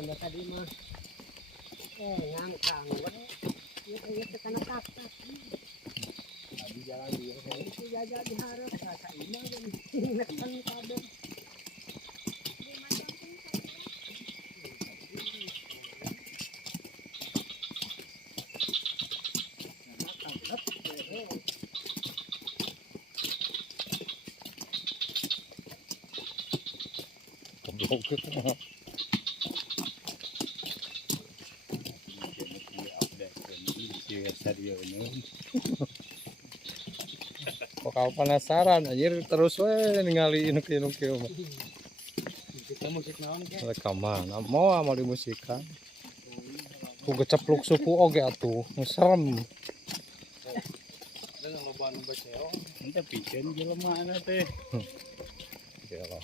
anda tadi mah ngangkang ya tekan tak tadi jalan dia itu jajan diharap rasa imah nekan kabeh goblok. Kok kau penasaran anjir terus we ningali inuk-inuk mah. musik naon ke Rekaman mau amal dimusikan. Ku gecepluk suku oge atuh, serem. dengan loba nu baceo Ente pikeun jelema ana teh. Yalah.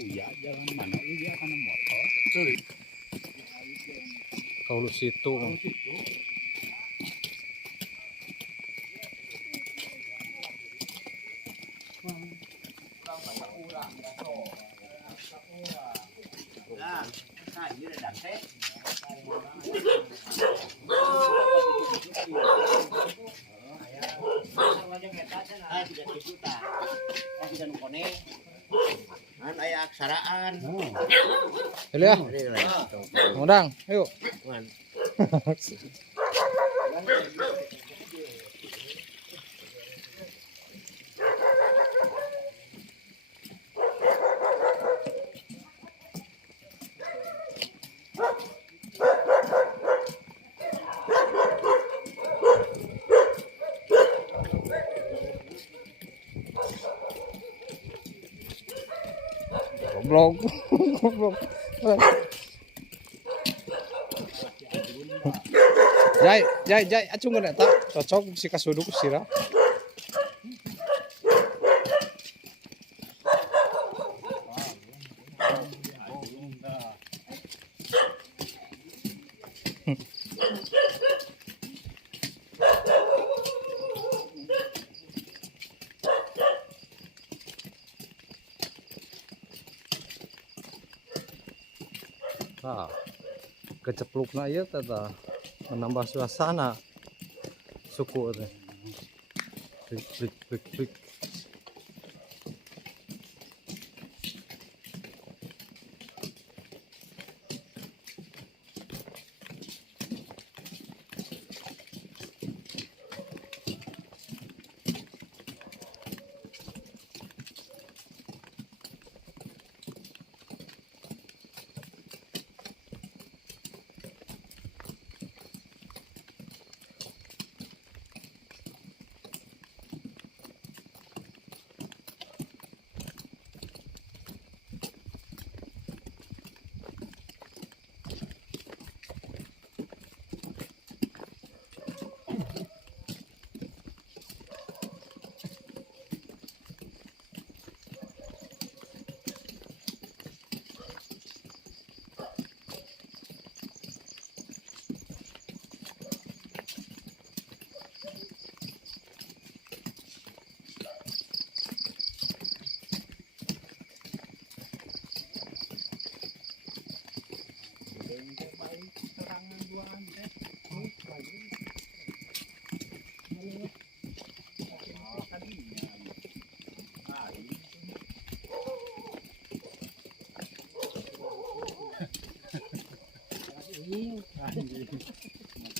Uya jalan mana uya kana motor. teuy Kaulu situ. nah ieu dan teh aya aksaraan. Heli ya, ngundang, ayo. Goblok, goblok. Jai, acungan eta cocok si kasuduk sirah. Nah, keceplukna ieu teh menambah suasana suku teh. Klik.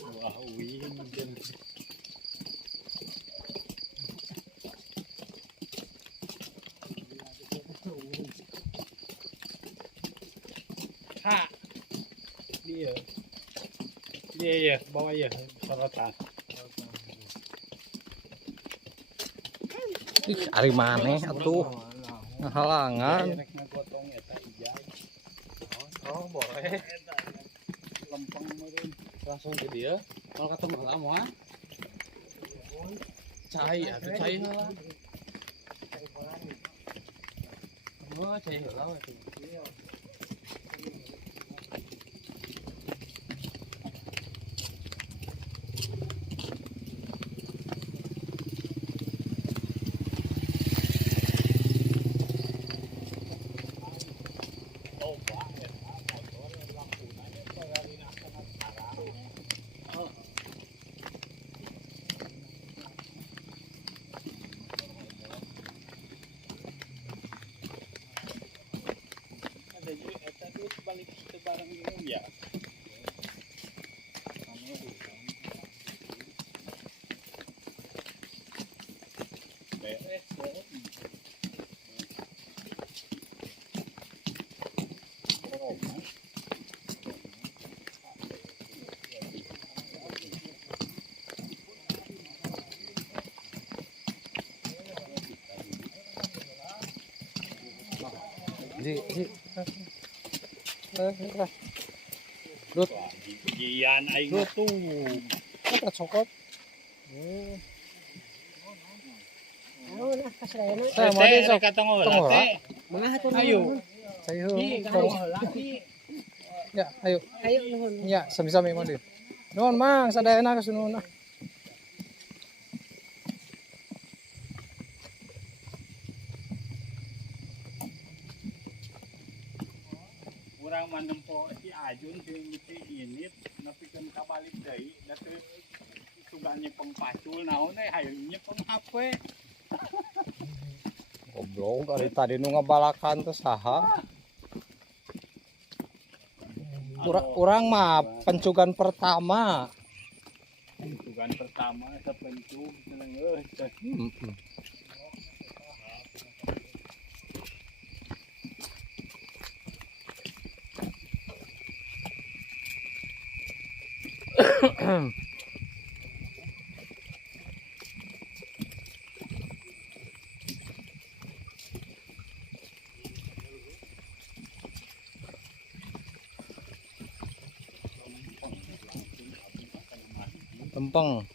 Wah, wing. Ha. Dia ya, bawa ya sorotan. Ih, ari maneh atuh. Halangan. Oh, boleh. Lempeng meureun langsung ke dia. Kalau ketemu lama. Cai atau cai lah. Oh, cai lah itu. Ada juga eta duit balik ke barang ini ya. Beres. Ji. Lut, Gigian aing tuh. kita cokot. Ano na kasayana. Saya mau dia sok. Kata ngolah Tunggu, teh. Mga hatun. Ayo. Saya Ih, tong. laki. Ya, ayo. Ayo nuhun. Ya, sami-sami mau dia. Nuhun mang, sadayana kasunun. Urang manempo si Ajun si ini nepikeun ka balik deui da teu suganya pengpacul naon hayu nyepeng HP. Goblok, dari tadi nu ngabalakan teh saha? Urang mah pencugan pertama. Sugan pertama sapencug seneng euy. Tempeng.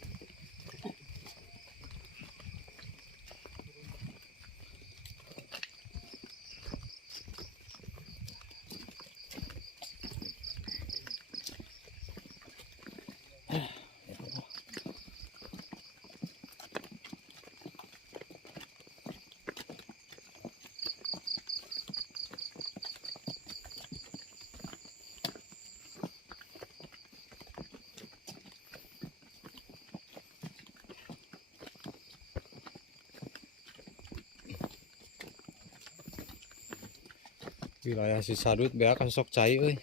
Wilayah Cisadut beak kan sok cai euy.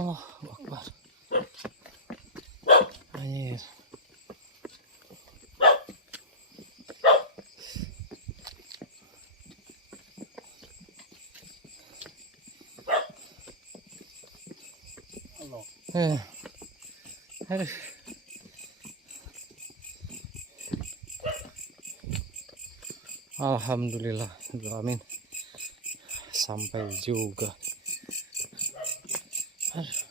Oh, Akbar. Anjir. Aduh. Alhamdulillah, amin. Sampai juga. Aduh.